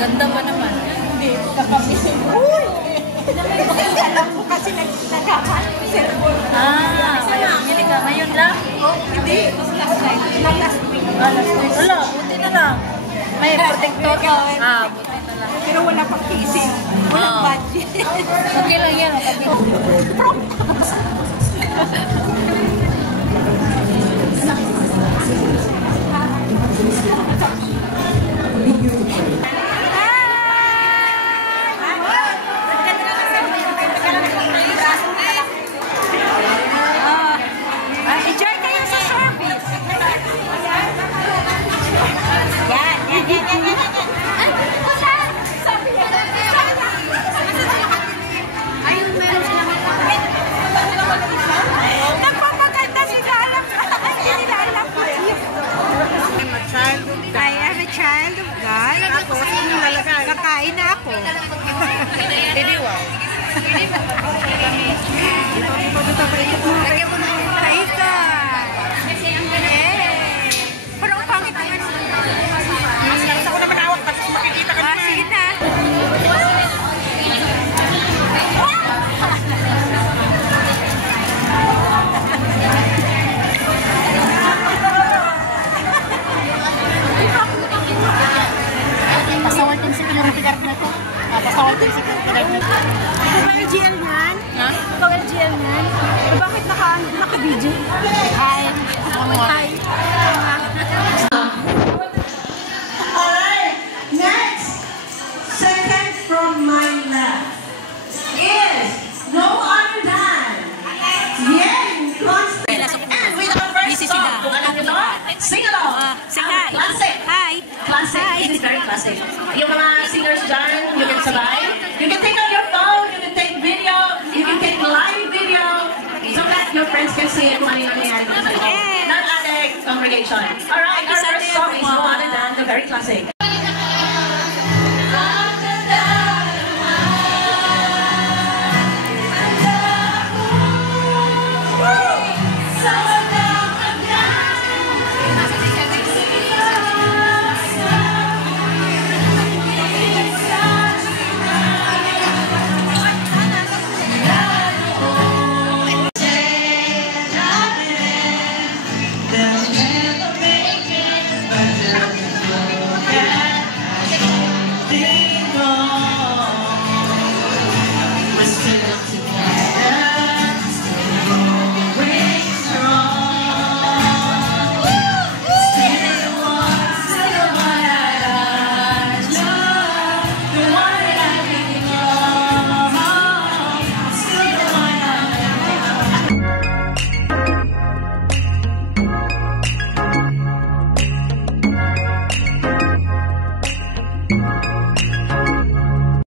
Ganda ba naman? Hindi, nakapisip. Uy! Alam ko kasi nagkakan. Kaya pili ka. Ngayon lang? Hindi. Last night. Last week. Last week. Wala, buti na lang. May protector ka. Buti na lang. Pero wala pang kissing. Walang budget. Okay lang yan. Enjoy kayo sa service. Ayun, meron silang napapaganda sila. Hindi nila alam ko eh. I am a child of God. Tapos, kakain na ako. Diniwaw. Kaika. Pero ang pangit naman. Mas ako naman awak. Tapos makikita ka naman. Sige na. Pasawal yung security guard na to. Pasawal yung security guard na to. Ikaw ba LGL niyan? Ha? Ikaw LGL niyan? Bakit naka-video? Hi. Hi. Alright, next, second from my left is no other than Yen Constant. And with our first song, kung alam nyo ba, sing along. Classic. Hi. Classic. It is very classic. Yung mga singers dyan, you can sabay. You can take out your phone, you can take video, you can take live video, so that your friends can see it kung ano yung nangyayari sa iyo. Non-addict congregation. Alright, our first song is no other than the very classic.